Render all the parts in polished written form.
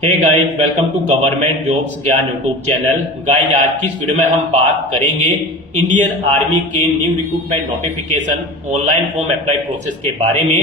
Hey guys, welcome to government jobs Gyan YouTube channel. Guys, आज की इस वीडियो में हम बात करेंगे इंडियन आर्मी के new recruitment notification online form apply process के बारे में।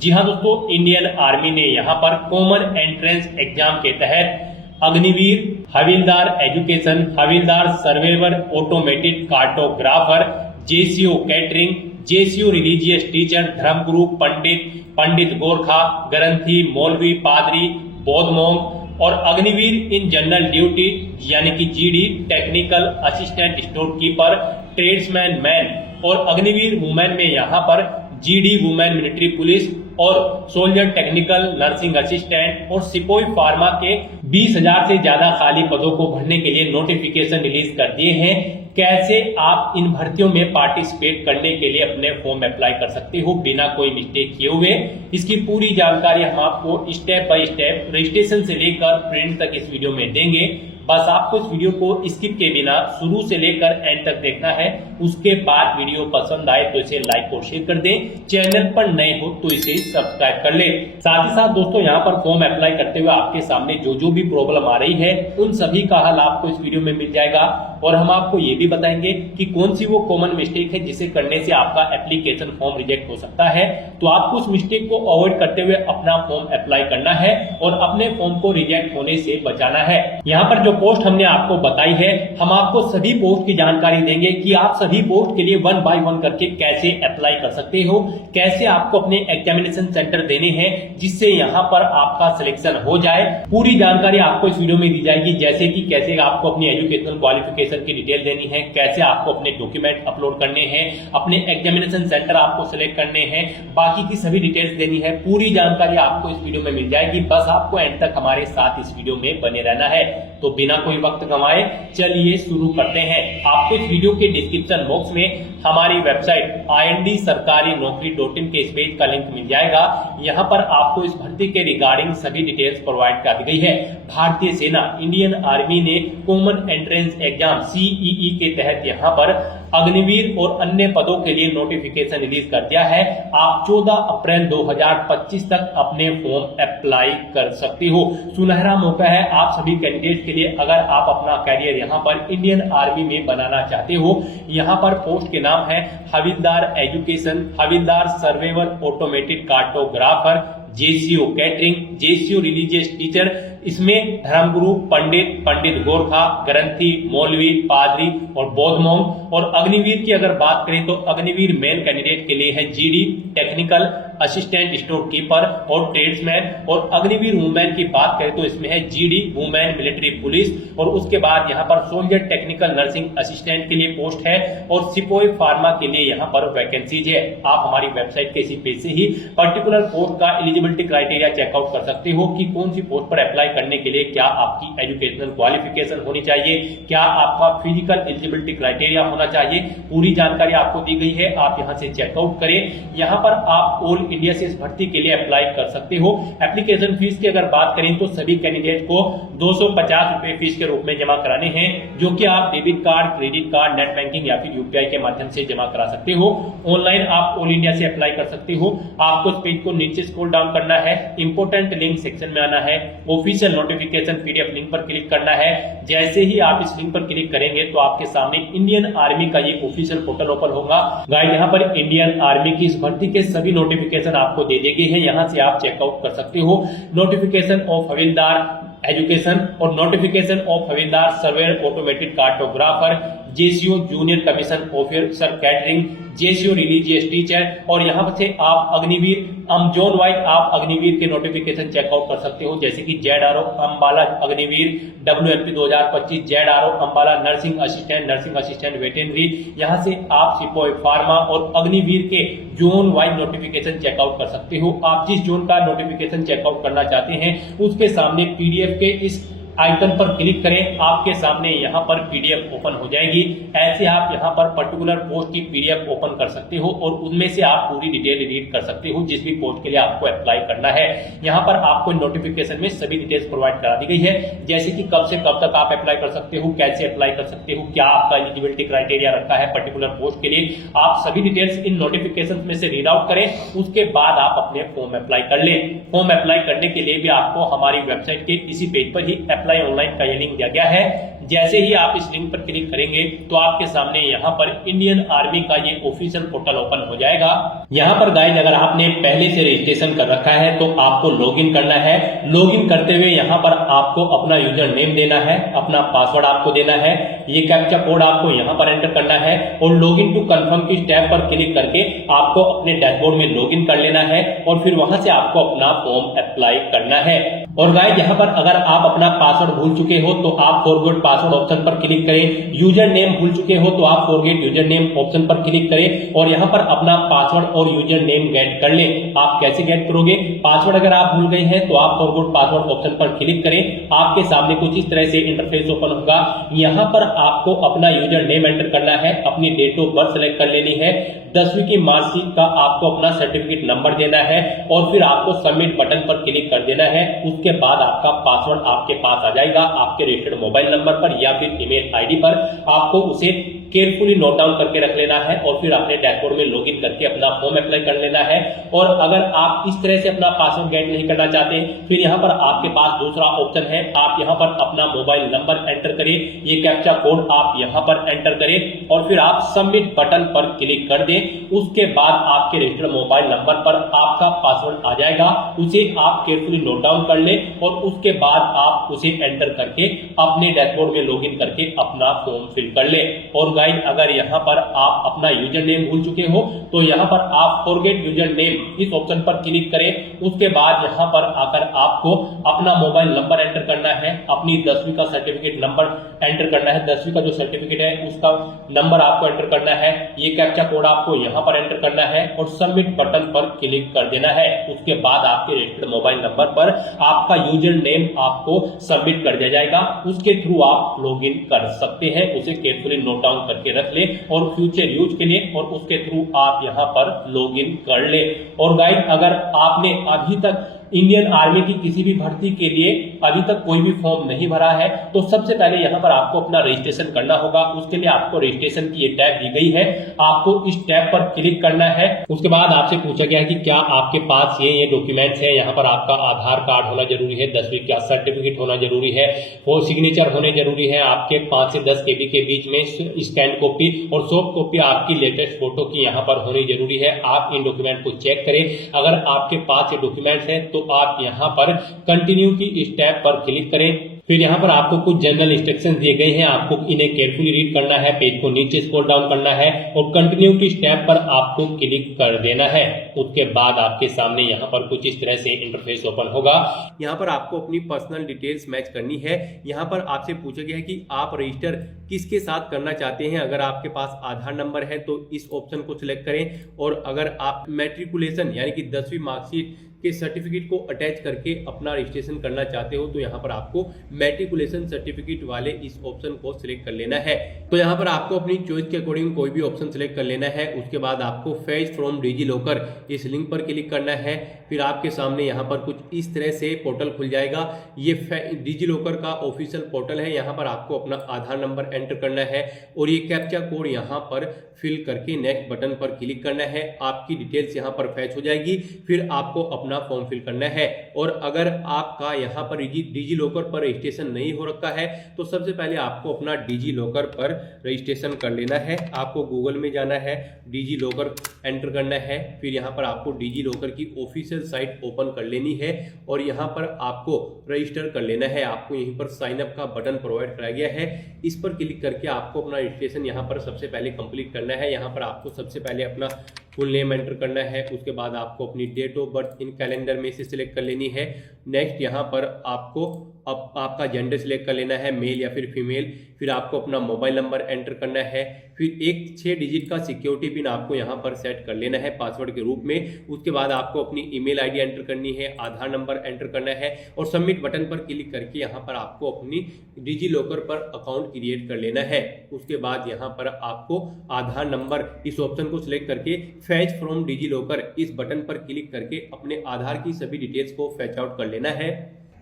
जी हाँ दोस्तों, इंडियन आर्मी ने यहाँ पर कॉमन एंट्रेंस एग्जाम के तहत Agniveer, havildar education, havildar surveyor, automated cartographer, JCO catering, JCO religious teacher, धर्मगुरु, पंडित गोरखा, ग्रंथी, मौलवी, पादरी, बौद्ध मॉन्क और अग्निवीर इन जनरल ड्यूटी यानी कि GD, technical assistant store keeper, tradesman man और अग्निवीर वुमेन में यहाँ पर जीडी वुमेन मिलिट्री पुलिस और सोल्जर टेक्निकल नर्सिंग असिस्टेंट और सिपोई फार्मा के 20,000 से ज्यादा खाली पदों को भरने के लिए नोटिफिकेशन रिलीज कर दिए हैं। कैसे आप इन भर्तियों में पार्टिसिपेट करने के लिए अपने फॉर्म अप्लाई कर सकते हो बिना कोई मिस्टेक किए हुए, इसकी पूरी जानकारी हम आपको स्टेप बाय स्टेप रजिस्ट्रेशन से लेकर प्रिंट तक इस वीडियो में देंगे। बस आपको इस वीडियो को स्किप के बिना शुरू से लेकर एंड तक देखना है। उसके बाद वीडियो पसंद आए तो इसे लाइक और शेयर कर दें। चैनल पर नए हो तो इसे सब्सक्राइब कर ले। साथ ही साथ दोस्तों, यहाँ पर फॉर्म अप्लाई करते हुए आपके सामने जो भी प्रॉब्लम आ रही है उन सभी का हल आपको इस वीडियो में मिल जाएगा और हम आपको ये भी बताएंगे कि कौन सी वो कॉमन मिस्टेक है जिसे करने से आपका एप्लीकेशन फॉर्म रिजेक्ट हो सकता है। तो आपको उस मिस्टेक को अवॉइड करते हुए अपना फॉर्म अप्लाई करना है और अपने फॉर्म को रिजेक्ट होने से बचाना है। यहाँ पर जो पोस्ट हमने आपको बताई है, हम आपको सभी पोस्ट की जानकारी देंगे कि आप सभी पोस्ट के लिए 1 बाय 1 करके कैसे अप्लाई कर सकते हो, कैसे आपको अपने एग्जामिनेशन सेंटर देने हैं जिससे यहाँ पर आपका सिलेक्शन हो जाए। पूरी जानकारी आपको इस वीडियो में दी जाएगी, जैसे कि कैसे आपको अपनी एजुकेशनल क्वालिफिकेशन की डिटेल देनी है, कैसे आपको अपने डॉक्यूमेंट अपलोड करने हैं, अपने एग्जामिनेशन सेंटर आपको सिलेक्ट करने हैं, बाकी की सभी डिटेल्स देनी है। पूरी जानकारी आपको इस वीडियो में मिल जाएगी। बस आपको एंड तक हमारे साथ इस वीडियो में बने रहना है। तो बिना कोई वक्त गंवाए चलिए शुरू करते हैं। आपको इस वीडियो के डिस्क्रिप्शन बॉक्स में हमारी वेबसाइट indSarkariNaukri.in के इस पेज का लिंक मिल जाएगा। यहाँ पर आपको इस भर्ती के रिगार्डिंग सभी डिटेल्स प्रोवाइड कर दी गई है। भारतीय सेना इंडियन आर्मी ने कॉमन एंट्रेंस एग्जाम सीईई के तहत यहाँ पर अग्निवीर और अन्य पदों के लिए नोटिफिकेशन रिलीज कर दिया है। आप 14 अप्रैल 2025 तक अपने फॉर्म अप्लाई कर सकते हो। सुनहरा मौका है आप सभी कैंडिडेट के लिए, अगर आप अपना कैरियर यहाँ पर इंडियन आर्मी में बनाना चाहते हो। यहाँ पर पोस्ट के नाम है havildar education, havildar surveyor, automated cartographer, JCO catering, JCO religious teacher. इसमें धर्मगुरु, पंडित गोरखा, ग्रंथी, मौलवी, पादरी और बौद्ध मॉन्क और अग्निवीर की अगर बात करें तो अग्निवीर मेन कैंडिडेट के लिए है GD, technical assistant store keeper और ट्रेड्समैन। और अग्निवीर वुमेन की बात करें तो इसमें है जीडी वुमेन मिलिट्री पुलिस और उसके बाद यहाँ पर सोल्जर टेक्निकल नर्सिंग असिस्टेंट के लिए पोस्ट है और सिपोई फार्मा के लिए यहाँ पर वैकेंसीज है। आप हमारी वेबसाइट के इसी पेज से ही पर्टिकुलर पोस्ट का एलिजिबिलिटी क्राइटेरिया चेकआउट कर सकते हो कि कौन सी पोस्ट पर अप्लाई करने के लिए क्या आपकी एजुकेशनल क्वालिफिकेशन होनी चाहिए, क्या आपका फिजिकल एलिजिबिलिटी क्राइटेरिया होना चाहिए। पूरी जानकारी आपको दी गई है, आप यहाँ से चेकआउट करें। यहाँ पर आप ऑल इंडिया से इस भर्ती के लिए अप्लाई कर सकते हो। एप्लीकेशन फीस की अगर बात करें तो सभी कैंडिडेट को 250 रुपए फीस के रूप में जमा कराने हैं, जो कि आप debit card, credit card, net banking या फिर यूपीआई के माध्यम से जमा करा सकते हो। ऑनलाइन आप ऑल इंडिया से अप्लाई कर सकते हो। आपको इस पेज को नीचे स्क्रॉल डाउन करना है, इंपोर्टेंट लिंक सेक्शन में आना है, ऑफिशियल नोटिफिकेशन पीडीएफ लिंक पर क्लिक करना है। जैसे ही आप इस लिंक पर क्लिक करेंगे तो आपके सामने इंडियन आर्मी का ये ऑफिशियल पोर्टल ओपन होगा। गाइस, यहाँ पर इंडियन आर्मी की इस भर्ती के सभी नोटिफिकेशन आपको दे दी गई है, यहाँ से आप चेकआउट कर सकते हो। नोटिफिकेशन ऑफ हविलदार एजुकेशन और notification of हविलदार surveyor, automated cartographer, JCO junior commission officer catering, JCO religious teacher और यहाँ से आप अग्निवीर जोन वाइज आप अग्निवीर के नोटिफिकेशन चेकआउट कर सकते हो, जैसे कि ZRO Ambala Agniveer, WLP 2025 ZRO Ambala nursing assistant veterinary. यहाँ से आप सिपोई फार्मा और अग्निवीर के जोन वाइज नोटिफिकेशन चेकआउट कर सकते हो। आप जिस जोन का नोटिफिकेशन चेकआउट करना चाहते हैं उसके सामने पीडीएफ के इस आइकन पर क्लिक करें, आपके सामने यहाँ पर पीडीएफ ओपन हो जाएगी। ऐसे आप यहाँ पर पर्टिकुलर पोस्ट की पीडीएफ ओपन कर सकते हो और उनमें से आप पूरी डिटेल रीड कर सकते हो जिस भी पोस्ट के लिए आपको अप्लाई करना है। यहाँ पर आपको नोटिफिकेशन में सभी डिटेल्स प्रोवाइड करा दी गई है, जैसे कि कब से कब तक आप अप्लाई कर सकते हो, कैसे अप्लाई कर सकते हो, क्या आपका एलिजिबिलिटी क्राइटेरिया रखा है पर्टिकुलर पोस्ट के लिए। आप सभी डिटेल्स इन नोटिफिकेशन में से रीड आउट करें, उसके बाद आप अपने फॉर्म अप्लाई कर लें। फॉर्म अप्लाई करने के लिए भी आपको हमारी वेबसाइट के इसी पेज पर ही अप्लाई ऑनलाइन का ये लिंक दिया गया है। जैसे ही आप इस लिंक पर क्लिक करेंगे तो आपके सामने यहाँ पर इंडियन आर्मी का ये ऑफिशियल पोर्टल ओपन हो जाएगा। यहाँ पर गाइस अगर आपने पहले से रजिस्ट्रेशन कर रखा है तो आपको लॉगिन करना है। लॉगिन करते हुए यहाँ पर आपको अपना यूजर नेम देना है, अपना पासवर्ड आपको देना है, ये कैप्चा कोड आपको यहाँ पर एंटर करना है और लॉगिन टू कंफर्म की टैब पर क्लिक करके आपको अपने डैशबोर्ड में लॉगिन कर लेना है और फिर वहां से आपको अपना फॉर्म अप्लाई करना है। और गाइस यहाँ पर अगर आप अपना पासवर्ड भूल चुके हो तो आप फॉरगेट पासवर्ड ऑप्शन पर क्लिक करें। यूजर नेम भूल चुके हो तो आप फॉरगेट यूजर नेम ऑप्शन पर क्लिक करें और यहाँ पर अपना पासवर्ड और यूजर नेम गेट कर लें। आप कैसे गेट करोगे? पासवर्ड अगर आप भूल गए हैं तो आप फॉरगेट पासवर्ड ऑप्शन पर क्लिक करें। आपके सामने कुछ इस तरह से इंटरफेस ओपन होगा। यहाँ पर आपको अपना यूजर नेम एंटर करना है, अपनी डेट ऑफ बर्थ सेलेक्ट कर लेनी है, 10वीं की मार्कशीट का आपको अपना सर्टिफिकेट नंबर देना है और फिर आपको सबमिट बटन पर क्लिक कर देना है। उसके बाद आपका पासवर्ड आपके पास आ जाएगा आपके रजिस्टर्ड मोबाइल नंबर पर या फिर ईमेल आईडी पर। आपको उसे केयरफुली नोट डाउन करके रख लेना है और फिर अपने डैशबोर्ड में लॉगिन करके अपना फॉर्म अप्लाई कर लेना है। और अगर आप इस तरह से अपना पासवर्ड गेट नहीं करना चाहते फिर यहाँ पर आपके पास दूसरा ऑप्शन है। आप यहाँ पर अपना मोबाइल नंबर एंटर करें, ये कैप्चा कोड आप यहाँ पर एंटर करें और फिर आप सबमिट बटन पर क्लिक कर दें। उसके बाद आपके रजिस्टर्ड मोबाइल नंबर पर आपका पासवर्ड आ जाएगा, उसे आप केयरफुली नोट डाउन कर लें और उसके बाद आप उसे एंटर करके अपने डैशबोर्ड में लॉगिन करके अपना फॉर्म फिल कर लें। और गाइस अगर यहाँ पर आप अपना यूजर नेम भूल चुके हो तो यहाँ पर आप फॉरगेट यूजर नेम इस ऑप्शन पर क्लिक करें। उसके बाद यहाँ पर आकर आपको अपना मोबाइल नंबर एंटर करना है, अपनी 10वीं का सर्टिफिकेट नंबर एंटर करना है, 10वीं का जो सर्टिफिकेट है उसका नंबर आपको एंटर करना है, ये कैप्चा कोड आपको यहाँ पर एंटर करना है और सबमिट बटन पर क्लिक कर देना है। उसके बाद आपके रजिस्टर्ड मोबाइल नंबर पर आपका यूजर नेम आपको सबमिट कर दिया जाएगा, उसके थ्रू आप लॉगिन कर सकते हैं। उसे केयरफुली नोट डाउन करके रख ले और फ्यूचर यूज के लिए और उसके थ्रू आप यहाँ पर लॉगिन कर ले। और गाइस अगर आपने अभी तक इंडियन आर्मी की किसी भी भर्ती के लिए अभी तक कोई भी फॉर्म नहीं भरा है तो सबसे पहले यहाँ पर आपको अपना रजिस्ट्रेशन करना होगा। उसके लिए आपको रजिस्ट्रेशन की ये टैब दी गई है, आपको इस टैब पर क्लिक करना है। उसके बाद आपसे पूछा गया है कि क्या आपके पास ये डॉक्यूमेंट्स है। यहाँ पर आपका आधार कार्ड होना जरूरी है, 10वीं का सर्टिफिकेट होना जरूरी है, वो सिग्नेचर होने जरूरी है, आपके 5 से 10 KB के बीच में स्कैन कॉपी और सॉफ्ट कॉपी आपकी लेटेस्ट फोटो की यहाँ पर होनी जरूरी है। आप इन डॉक्यूमेंट को चेक करें, अगर आपके पास ये डॉक्यूमेंट्स है तो आप यहाँ पर कंटिन्यू की इस टैब पर क्लिक करें। फिर यहाँ पर आपको कुछ जनरल इंस्ट्रक्शंस दिए गए हैं, आपको इन्हें केयरफुली रीड करना है, पेज को नीचे स्क्रॉल डाउन करना है और कंटिन्यू की टैब पर आपको क्लिक कर देना है। उसके बाद आपके सामने यहाँ पर कुछ इस तरह से इंटरफेस ओपन होगा। यहाँ पर आपको अपनी पर्सनल डिटेल्स मैच करनी है। यहाँ पर आपसे पूछा गया है कि आप रजिस्टर किसके साथ करना चाहते हैं। अगर आपके पास आधार नंबर है तो इस ऑप्शन को सिलेक्ट करें और अगर आप मैट्रिकुलेशन यानी कि 10वीं मार्कशीट के सर्टिफिकेट को अटैच करके अपना रजिस्ट्रेशन करना चाहते हो तो यहाँ पर आपको मैट्रिकुलेशन सर्टिफिकेट वाले इस ऑप्शन को सिलेक्ट कर लेना है। तो यहाँ पर आपको अपनी चॉइस के अकॉर्डिंग कोई भी ऑप्शन सिलेक्ट कर लेना है। उसके बाद आपको फेच फ्रॉम डिजी लॉकर इस लिंक पर क्लिक करना है। फिर आपके सामने यहाँ पर कुछ इस तरह से पोर्टल खुल जाएगा। ये डिजी लॉकर का ऑफिशियल पोर्टल है। यहाँ पर आपको अपना आधार नंबर एंटर करना है और ये कैप्चा कोड यहाँ पर फिल करके नेक्स्ट बटन पर क्लिक करना है। आपकी डिटेल्स यहाँ पर फैच हो जाएगी। फिर आपको अपना फॉर्म फिल करना है। और अगर आपका यहाँ पर डिजी लॉकर पर रजिस्ट्रेशन नहीं हो रखा है तो सबसे पहले आपको अपना डिजी लॉकर पर रजिस्ट्रेशन कर लेना है। आपको गूगल में जाना है, डिजी लॉकर एंटर करना है। फिर यहाँ पर आपको डिजी लॉकर की ऑफिशियल साइट ओपन कर लेनी है और यहाँ पर आपको रजिस्टर कर लेना है। आपको यहीं पर साइन अप का बटन प्रोवाइड कराया गया है, इस पर क्लिक करके आपको अपना रजिस्ट्रेशन यहाँ पर सबसे पहले कंप्लीट करना है। यहाँ पर आपको सबसे पहले अपना फुल नेम एंटर करना है। उसके बाद आपको अपनी date of birth in calendar में से सिलेक्ट कर लेनी है। नेक्स्ट यहाँ पर आपको अब आपका जेंडर सिलेक्ट कर लेना है, मेल या फिर फीमेल। फिर आपको अपना मोबाइल नंबर एंटर करना है। फिर एक 6 डिजिट का सिक्योरिटी पिन आपको यहाँ पर सेट कर लेना है पासवर्ड के रूप में। उसके बाद आपको अपनी ईमेल आईडी एंटर करनी है, आधार नंबर एंटर करना है और सबमिट बटन पर क्लिक करके यहाँ पर आपको अपनी डिजी लॉकर पर अकाउंट क्रिएट कर लेना है। उसके बाद यहाँ पर आपको आधार नंबर इस ऑप्शन को सिलेक्ट करके फैच फ्रॉम डिजी लॉकर इस बटन पर क्लिक करके अपने आधार की सभी डिटेल्स को फैच आउट कर लेना है।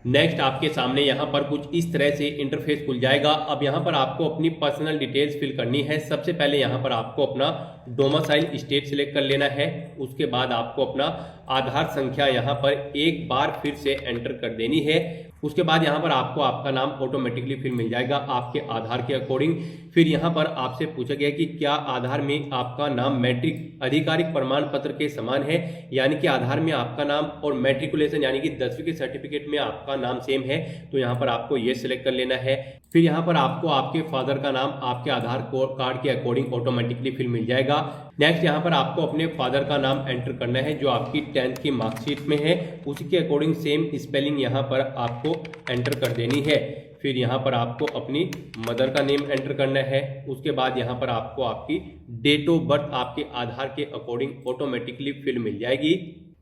नेक्स्ट आपके सामने यहाँ पर कुछ इस तरह से इंटरफेस खुल जाएगा। अब यहाँ पर आपको अपनी पर्सनल डिटेल्स फिल करनी है। सबसे पहले यहाँ पर आपको अपना डोमिसाइल स्टेट सिलेक्ट कर लेना है। उसके बाद आपको अपना आधार संख्या यहाँ पर एक बार फिर से एंटर कर देनी है। उसके बाद यहाँ पर आपको आपका नाम ऑटोमेटिकली फिर मिल जाएगा आपके आधार के अकॉर्डिंग। फिर यहाँ पर आपसे पूछा गया कि क्या आधार में आपका नाम मैट्रिक आधिकारिक प्रमाण पत्र के समान है, यानी कि आधार में आपका नाम और मैट्रिकुलेशन यानी कि 10वीं के सर्टिफिकेट में आपका नाम सेम है, तो यहाँ पर आपको ये सिलेक्ट कर लेना है। फिर यहाँ पर आपको आपके फादर का नाम आपके आधार कार्ड के अकॉर्डिंग ऑटोमेटिकली फिर मिल जाएगा। नेक्स्ट यहाँ पर आपको अपने फादर का नाम एंटर करना है जो आपकी 10th की मार्कशीट में है, उसी के अकॉर्डिंग सेम स्पेलिंग यहाँ पर आपको एंटर कर देनी है। फिर यहाँ पर आपको अपनी मदर का नेम एंटर करना है। उसके बाद यहाँ पर आपको आपकी डेट ऑफ बर्थ आपके आधार के अकॉर्डिंग ऑटोमेटिकली फिल मिल जाएगी।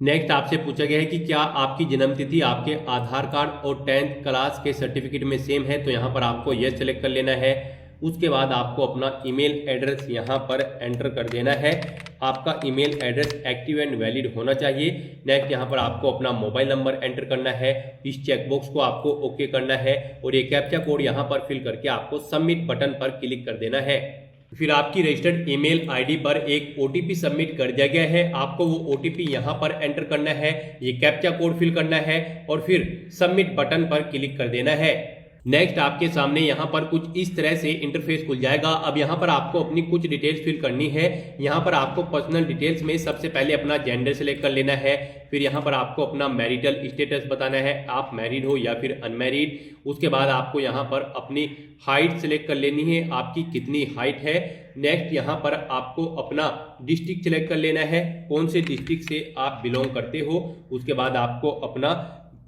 नेक्स्ट आपसे पूछा गया है कि क्या आपकी जन्मतिथि आपके आधार कार्ड और 10th क्लास के सर्टिफिकेट में सेम है, तो यहाँ पर आपको यह सेलेक्ट कर लेना है। उसके बाद आपको अपना ईमेल एड्रेस यहाँ पर एंटर कर देना है। आपका email address active and valid होना चाहिए। नेक्स्ट यहाँ पर आपको अपना मोबाइल नंबर एंटर करना है। इस चेकबॉक्स को आपको ओके करना है और ये कैप्चा कोड यहाँ पर फिल करके आपको सबमिट बटन पर क्लिक कर देना है। फिर आपकी रजिस्टर्ड ईमेल आईडी पर एक ओटीपी सबमिट कर दिया गया है। आपको वो ओटीपी यहाँ पर एंटर करना है, ये कैप्चा कोड फिल करना है और फिर सबमिट बटन पर क्लिक कर देना है। नेक्स्ट आपके सामने यहाँ पर कुछ इस तरह से इंटरफेस खुल जाएगा। अब यहाँ पर आपको अपनी कुछ डिटेल्स फिल करनी है। यहाँ पर आपको पर्सनल डिटेल्स में सबसे पहले अपना जेंडर सिलेक्ट कर लेना है। फिर यहाँ पर आपको अपना मैरिटल स्टेटस बताना है, आप मैरिड हो या फिर अनमैरिड। उसके बाद आपको यहाँ पर अपनी हाइट सिलेक्ट कर लेनी है, आपकी कितनी हाइट है। नेक्स्ट यहाँ पर आपको अपना डिस्ट्रिक्ट सिलेक्ट कर लेना है, कौन से डिस्ट्रिक्ट से आप बिलोंग करते हो। उसके बाद आपको अपना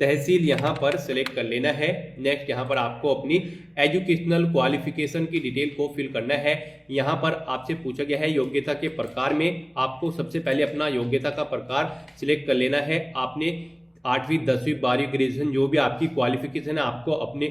तहसील यहाँ पर सिलेक्ट कर लेना है। नेक्स्ट यहाँ पर आपको अपनी एजुकेशनल क्वालिफिकेशन की डिटेल को फिल करना है। यहाँ पर आपसे पूछा गया है योग्यता के प्रकार में, आपको सबसे पहले अपना योग्यता का प्रकार सिलेक्ट कर लेना है। आपने 8वीं 10वीं 12वीं ग्रेजुएशन जो भी आपकी क्वालिफिकेशन है आपको अपने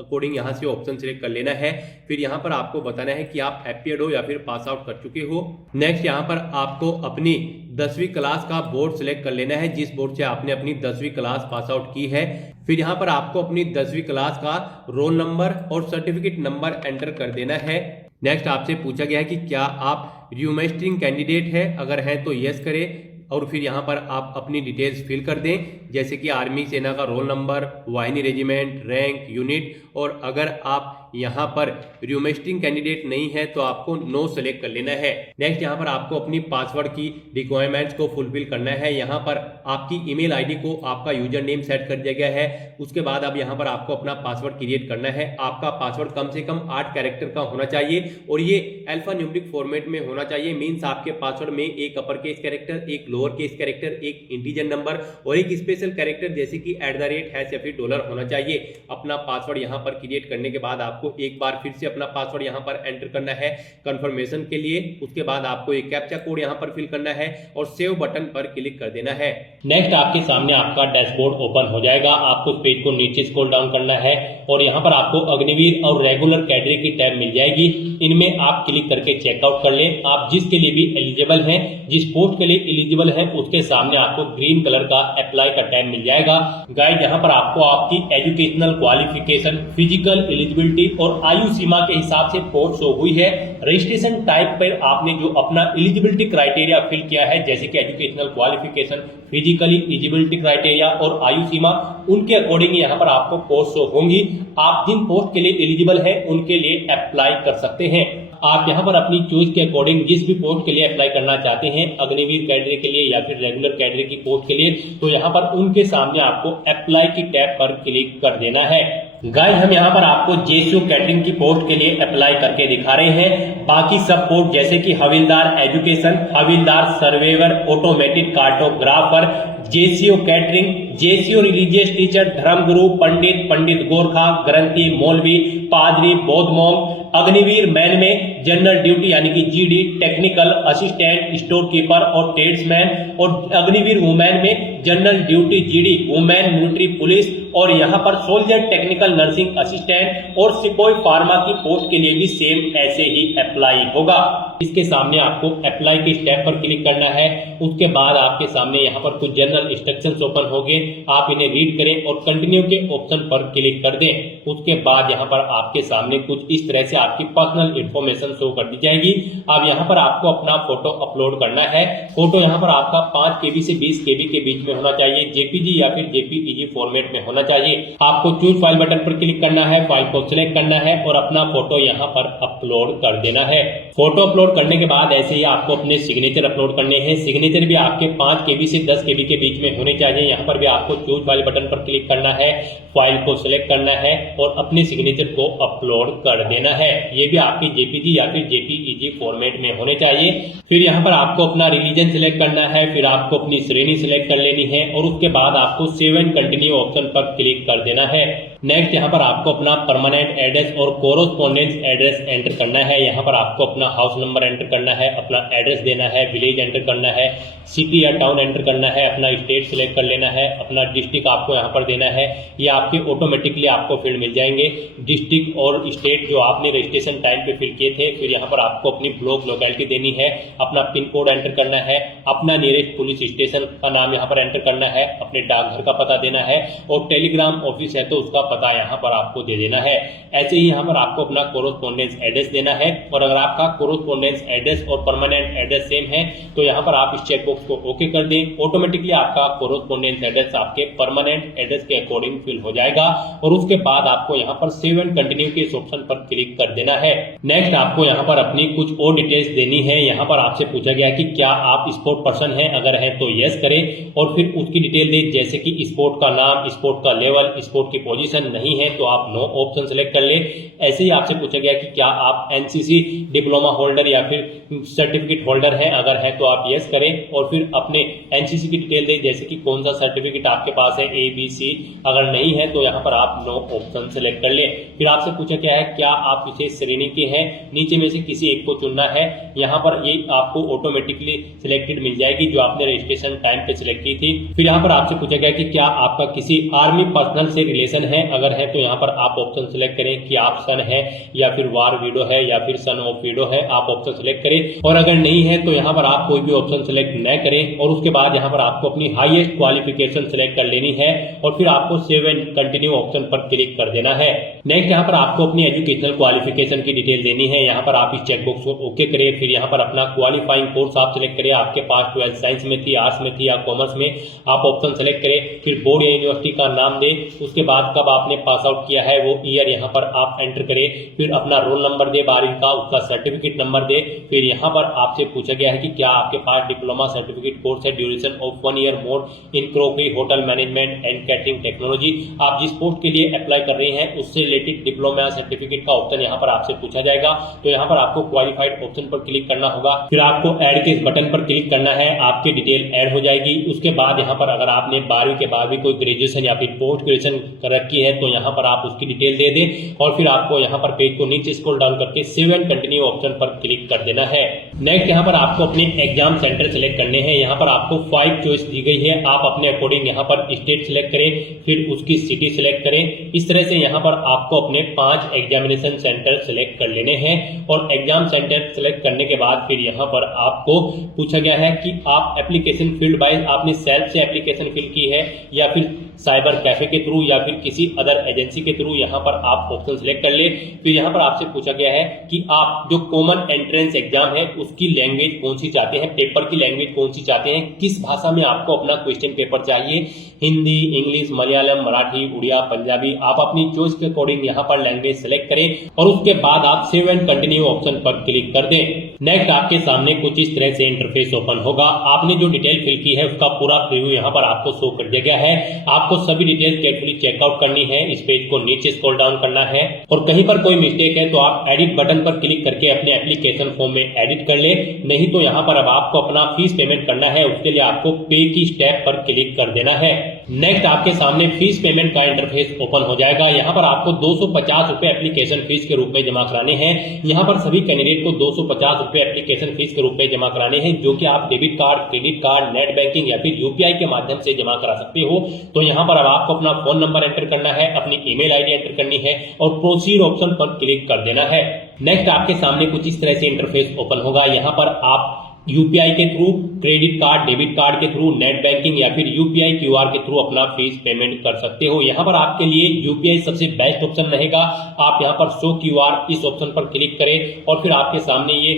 अकॉर्डिंग यहाँ से ऑप्शन सिलेक्ट कर लेना है। फिर यहाँ पर आपको बताना है कि आप एपियर्ड हो या फिर पास आउट कर चुके हो। नेक्स्ट यहाँ पर आपको अपनी 10वीं क्लास का बोर्ड सिलेक्ट कर लेना है, जिस बोर्ड से आपने अपनी 10वीं क्लास पास आउट की है। फिर यहाँ पर आपको अपनी 10वीं क्लास का रोल नंबर और सर्टिफिकेट नंबर एंटर कर देना है। नेक्स्ट आपसे पूछा गया है कि क्या आप र्यूमेस्ट्रिंग कैंडिडेट है, अगर है तो यस करें और फिर यहाँ पर आप अपनी डिटेल्स फिल कर दें, जैसे कि आर्मी सेना का रोल नंबर, वाहिनी रेजिमेंट, रैंक, यूनिट। और अगर आप यहाँ पर र्यूमेस्ट्रिंग कैंडिडेट नहीं है तो आपको नो सेलेक्ट कर लेना है। नेक्स्ट यहाँ पर आपको अपनी पासवर्ड की रिक्वायरमेंट्स को फुलफिल करना है। यहाँ पर आपकी ईमेल आईडी को आपका यूजर नेम सेट कर दिया गया है। उसके बाद अब यहाँ पर आपको अपना पासवर्ड क्रिएट करना है। आपका पासवर्ड कम से कम 8 कैरेक्टर का होना चाहिए और ये अल्फा न्यूमेरिक फॉर्मेट में होना चाहिए। मीन्स आपके पासवर्ड में एक अपर केस कैरेक्टर, एक लोअर केस कैरेक्टर, एक इंटीजर नंबर और एक स्पेशल कैरेक्टर जैसे कि @ या फिर डॉलर होना चाहिए। अपना पासवर्ड यहाँ पर क्रिएट करने के बाद आपको एक बार फिर से अपना पासवर्ड यहाँ पर एंटर करना है कंफर्मेशन के लिए। उसके बाद आपको एक कैप्चा कोड यहाँ पर फिल करना है और सेव बटन पर क्लिक कर देना है। नेक्स्ट आपके सामने आपका डैशबोर्ड ओपन हो जाएगा। आपको पेज को नीचे स्क्रॉल डाउन करना है और यहाँ पर आपको अग्निवीर और रेगुलर कैडरे की टैब मिल जाएगी। इनमें आप क्लिक करके चेकआउट कर लें। आप जिसके लिए भी एलिजिबल हैं, जिस पोस्ट के लिए एलिजिबल है उसके सामने आपको ग्रीन कलर का अप्लाई का टैब मिल जाएगा। गाइस यहाँ पर आपको आपकी एजुकेशनल क्वालिफिकेशन, फिजिकल एलिजिबिलिटी और आयु सीमा के हिसाब से पोस्ट शो हुई है। रजिस्ट्रेशन टाइप पर आपने जो अपना एलिजिबिलिटी क्राइटेरिया फिल किया है, जैसे कि educational qualification, physically eligibility criteria और आयु सीमा, उनके अकॉर्डिंग यहाँ पर आपको पोस्ट शो होंगी। आप जिन पोस्ट के लिए एलिजिबल है उनके लिए अप्लाई कर सकते हैं। आप यहाँ पर अपनी चॉइस के अकॉर्डिंग जिस भी पोस्ट के लिए अप्लाई करना चाहते हैं, अग्निवीर कैडरे के लिए या फिर रेगुलर कैडरे की पोस्ट के लिए, तो यहाँ पर उनके सामने आपको अप्लाई की टैब पर क्लिक कर देना है। गाइस हम यहाँ पर आपको जेसीओ कैटरिंग की पोस्ट के लिए अप्लाई करके दिखा रहे हैं। बाकी सब पोस्ट जैसे कि havildar education, havildar surveyor, automated cartographer, JCO catering, JCO religious teacher, धर्मगुरु, पंडित, पंडित गोरखा, ग्रंथी, मौलवी, पादरी, बौद्ध मॉन्क, अग्निवीर मैन में जनरल ड्यूटी यानी कि GD, technical assistant, store keeper और ट्रेड्समैन, और अग्निवीर वुमेन में general duty GD, women military police, और यहाँ पर सोल्जर टेक्निकल नर्सिंग असिस्टेंट और सिपाही फार्मा की पोस्ट के लिए भी सेम ऐसे ही अप्लाई होगा। इसके सामने आपको अप्लाई के स्टेप पर क्लिक करना है। उसके बाद आपके सामने यहाँ पर कुछ जनरल इंस्ट्रक्शंस ओपन होंगे, आप इन्हें रीड करें और कंटिन्यू के ऑप्शन पर क्लिक कर दें। उसके बाद यहाँ पर आपके सामने कुछ इस तरह से आपकी पर्सनल इंफॉर्मेशन शो कर दी जाएगी। अब यहाँ पर आपको अपना फोटो अपलोड करना है। फोटो यहाँ पर आपका 5 KB से 20 KB के बीच में होना चाहिए, जेपीजी या फिर जेपीईजी फॉर्मेट में होना चाहिए। आपको चूज फाइल बटन पर क्लिक करना है, फाइल को सिलेक्ट करना है और अपना फोटो यहाँ पर अपलोड कर देना है। फोटो अपलोड करने के बाद ऐसे ही आपको अपने सिग्नेचर अपलोड करने हैं। सिग्नेचर भी आपके 5 KB से 10 KB के बीच में होने चाहिए। यहाँ पर भी आपको चूज फाइल बटन पर क्लिक करना है, फाइल को सिलेक्ट करना है और अपने सिग्नेचर को अपलोड कर देना है। ये भी आपके जेपीजी या फिर जेपीईजी फॉर्मेट में होने चाहिए। फिर यहाँ पर आपको अपना रिलीजन सिलेक्ट करना है, फिर आपको अपनी श्रेणी सिलेक्ट कर लेनी है और उसके बाद आपको सेव एंड कंटिन्यू ऑप्शन पर क्लिक कर देना है। नेक्स्ट यहाँ पर आपको अपना परमानेंट एड्रेस और कोरोस्पोंडेंस एड्रेस एंटर करना है। यहाँ पर आपको अपना हाउस नंबर एंटर करना है, अपना एड्रेस देना है, विलेज एंटर करना है, सिटी या टाउन एंटर करना है, अपना स्टेट सिलेक्ट कर लेना है, अपना डिस्ट्रिक्ट आपको यहाँ पर देना है। ये आपके ऑटोमेटिकली आपको फील्ड मिल जाएंगे, डिस्ट्रिक्ट और स्टेट जो आपने रजिस्ट्रेशन टाइम पे फिल किए थे। फिर यहाँ पर आपको अपनी ब्लॉक लोकेलिटी देनी है, अपना पिन कोड एंटर करना है, अपना नियरेस्ट पुलिस स्टेशन का नाम यहाँ पर एंटर करना है, अपने डाकघर का पता देना है और टेलीग्राम ऑफिस है तो उसका पता यहाँ पर आपको दे देना है। ऐसे ही यहाँ पर आपको अपना कोरोस्पोंडेंस एड्रेस देना है और अगर आपका कोरोस्पोंडेंस एड्रेस और परमानेंट एड्रेस सेम है तो यहाँ पर आप इस चेकबॉक्स को ओके कर दें। ऑटोमेटिकली आपका कोरोस्पोंडेंस एड्रेस आपके परमानेंट एड्रेस के अकॉर्डिंग फिल हो जाएगा और उसके बाद आपको यहाँ पर सेव एंड कंटिन्यू के इस ऑप्शन पर क्लिक कर देना है। नेक्स्ट आपको यहाँ पर अपनी कुछ और डिटेल्स देनी है। यहाँ पर आपसे पूछा गया कि क्या आप स्पोर्ट पर्सन हैं, अगर है तो यस करें और फिर उसकी डिटेल दें, जैसे कि स्पोर्ट का नाम, स्पोर्ट का लेवल, स्पोर्ट की पोजीशन। नहीं है तो आप नो ऑप्शन सेलेक्ट कर ले। ऐसे ही आपसे पूछा गया कि क्या आप एनसीसी डिप्लोमा होल्डर या फिर सर्टिफिकेट होल्डर हैं, अगर है तो आप यस करें और फिर अपने एनसीसी की डिटेल दें, जैसे कि कौन सा सर्टिफिकेट आपके पास है, ABC। अगर नहीं है तो यहाँ पर आप नो ऑप्शन सेलेक्ट कर ले। फिर आपसे पूछा क्या है, क्या आप विशेष श्रेणी के हैं, नीचे में से किसी एक को चुनना है। यहाँ पर ये आपको ऑटोमेटिकली सिलेक्टेड मिल जाएगी जो आपने रजिस्ट्रेशन टाइम पे सिलेक्ट की थी। फिर यहाँ पर आपसे पूछा गया कि क्या आपका किसी आर्मी पर्सनल से रिलेशन है, अगर है तो यहाँ पर आप ऑप्शन सिलेक्ट करें कि आप सन है या फिर वार विडो है या फिर सन ऑफ विडो है, आप ऑप्शन सिलेक्ट करें और अगर नहीं है तो यहाँ पर आप कोई भी ऑप्शन सिलेक्ट न करें और उसके बाद यहाँ पर आपको अपनी हाईएस्ट क्वालिफिकेशन सिलेक्ट कर लेनी है और फिर आपको सेव एंड कंटिन्यू ऑप्शन पर क्लिक कर देना है। नेक्स्ट यहाँ पर आपको अपनी एजुकेशनल क्वालिफिकेशन की डिटेल देनी है। यहाँ पर आप इस चेकबॉक्स को ओके करें। फिर यहाँ पर अपना क्वालिफाइंग कोर्स आप सिलेक्ट करें, आपके पास 12th साइंस में थी, आर्ट्स में थी या कॉमर्स में, आप ऑप्शन सेलेक्ट करें। फिर बोर्ड या यूनिवर्सिटी का नाम दें, उसके बाद कब आपने पास आउट किया है वो ईयर यहाँ पर आप एंटर करें। फिर अपना रोल नंबर दे 12वीं का, उसका सर्टिफिकेट नंबर दे। फिर यहाँ पर आपसे पूछा गया है कि क्या आपके पास डिप्लोमा सर्टिफिकेट कोर्स है, duration of 1 year more in crockery hotel management and catering technology. आप जिस पोस्ट के लिए अप्लाई कर रहे हैं उससे रिलेटेड डिप्लोमा सर्टिफिकेट का ऑप्शन यहाँ पर आपसे पूछा जाएगा। तो यहाँ पर आपको क्वालिफाइड ऑप्शन पर क्लिक करना होगा। फिर आपको ऐड के इस बटन पर क्लिक करना है, आपकी डिटेल ऐड हो जाएगी। उसके बाद यहाँ पर अगर आपने 12वीं के बाद भी कोई ग्रेजुएशन या फिर पोस्ट ग्रेजुएशन कर रखी है तो यहाँ पर आप उसकी डिटेल दे दें और फिर आपको यहाँ पर पेज को नीचे स्क्रॉल डाउन करके सेव एंड कंटिन्यू ऑप्शन पर क्लिक कर देना है। नेक्स्ट यहाँ पर आपको अपने एग्जाम सेंटर सिलेक्ट करने हैं। यहाँ पर आपको 5 चॉइस दी गई है, आप अपने अकॉर्डिंग यहाँ पर स्टेट सिलेक्ट करें, फिर उसकी सिटी सिलेक्ट करें। इस तरह से यहाँ पर आपको अपने 5 एग्जामिनेशन सेंटर सिलेक्ट कर लेने हैं और एग्जाम सेंटर सिलेक्ट करने के बाद फिर यहाँ पर आपको पूछा गया है कि आप एप्लीकेशन फील्ड वाइज आपने सेल्फ से एप्लीकेशन फिल की है या फिर साइबर कैफे के थ्रू या फिर किसी अदर एजेंसी के थ्रू, यहाँ पर आप ऑप्शन सिलेक्ट कर ले। फिर यहाँ पर आपसे पूछा गया है कि आप जो कॉमन एंट्रेंस एग्जाम है उसकी लैंग्वेज कौन सी चाहते हैं, पेपर की लैंग्वेज कौन सी चाहते हैं, किस भाषा में आपको अपना क्वेश्चन पेपर चाहिए, हिंदी, इंग्लिश, मलयालम, मराठी, उड़िया, पंजाबी। आप अपनी चॉइस के अकॉर्डिंग यहाँ पर लैंग्वेज सेलेक्ट करें और उसके बाद आप सेव एंड कंटिन्यू ऑप्शन पर क्लिक कर दें। नेक्स्ट आपके सामने कुछ इस तरह से इंटरफेस ओपन होगा। आपने जो डिटेल फिल की है उसका पूरा प्रीव्यू यहाँ पर आपको शो कर दिया गया है। आपको सभी डिटेल्स केयरफुली चेकआउट करनी है। इस पेज को नीचे स्क्रॉल डाउन करना है और कहीं पर कोई मिस्टेक है तो आप एडिट बटन पर क्लिक करके अपने एप्लीकेशन फॉर्म में एडिट कर ले। नहीं तो यहाँ पर अब आपको अपना फीस पेमेंट करना है, उसके लिए आपको पे की स्टेप पर क्लिक कर देना है। नेक्स्ट आपके सामने फीस पेमेंट का इंटरफेस ओपन हो जाएगा। यहाँ पर आपको 250 रुपए एप्लीकेशन फीस के रूप में जमा कराने हैं। यहाँ पर सभी कैंडिडेट को 250 रुपए एप्लीकेशन फीस के रूप में जमा कराने हैं, जो कि आप debit card, credit card, net banking या फिर यूपीआई के माध्यम से जमा करा सकते हो। तो यहाँ पर अब आपको अपना फोन नंबर एंटर करना है, अपनी ईमेल आईडी एंटर करनी है और प्रोसीड ऑप्शन पर क्लिक कर देना है। नेक्स्ट आपके सामने कुछ इस तरह से इंटरफेस ओपन होगा। यहाँ पर आप यूपीआई के through, credit card, debit card के थ्रू, नेट बैंकिंग या फिर यूपीआई क्यूआर के थ्रू अपना फीस पेमेंट कर सकते हो। यहाँ पर आपके लिए यूपीआई सबसे बेस्ट ऑप्शन रहेगा। आप यहाँ पर शो क्यूआर इस ऑप्शन पर क्लिक करें और फिर आपके सामने ये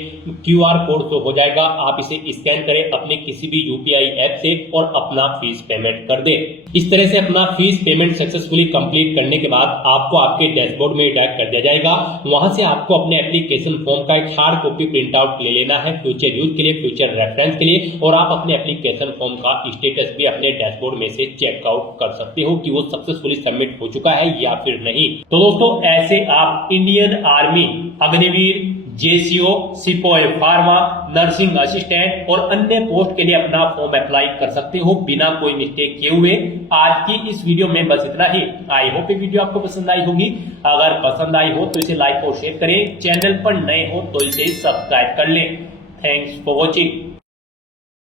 क्यूआर कोड शो हो जाएगा। आप इसे स्कैन करें अपने किसी भी यूपीआई ऐप से और अपना फीस पेमेंट कर दे। इस तरह से अपना फीस पेमेंट सक्सेसफुली कंप्लीट करने के बाद आपको आपके डैशबोर्ड में डायरेक्ट कर दिया जाएगा। वहां से आपको अपने एप्लीकेशन फॉर्म का एक हार्ड कॉपी प्रिंट आउट ले लेना है फ्यूचर यूज के लिए, फ्यूचर रेफरेंस के लिए, और आप अपने एप्लीकेशन फॉर्म का स्टेटस भी अपने डैशबोर्ड में से चेकआउट कर सकते हो कि वो सक्सेसफुली सबमिट हो चुका है या फिर नहीं। तो दोस्तों ऐसे आप इंडियन आर्मी, अग्निवीर, जेसीओ, सिपाही, फार्मा, नर्सिंग असिस्टेंट और अन्य पोस्ट के लिए अपना फॉर्म अप्लाई कर सकते हो बिना कोई मिस्टेक किए हुए। आज की इस वीडियो में बस इतना ही। आई होप ये वीडियो आपको पसंद आई होगी। अगर पसंद आई हो तो इसे लाइक और शेयर करें। चैनल पर नए हो तो इसे सब्सक्राइब कर लें। Thanks for watching.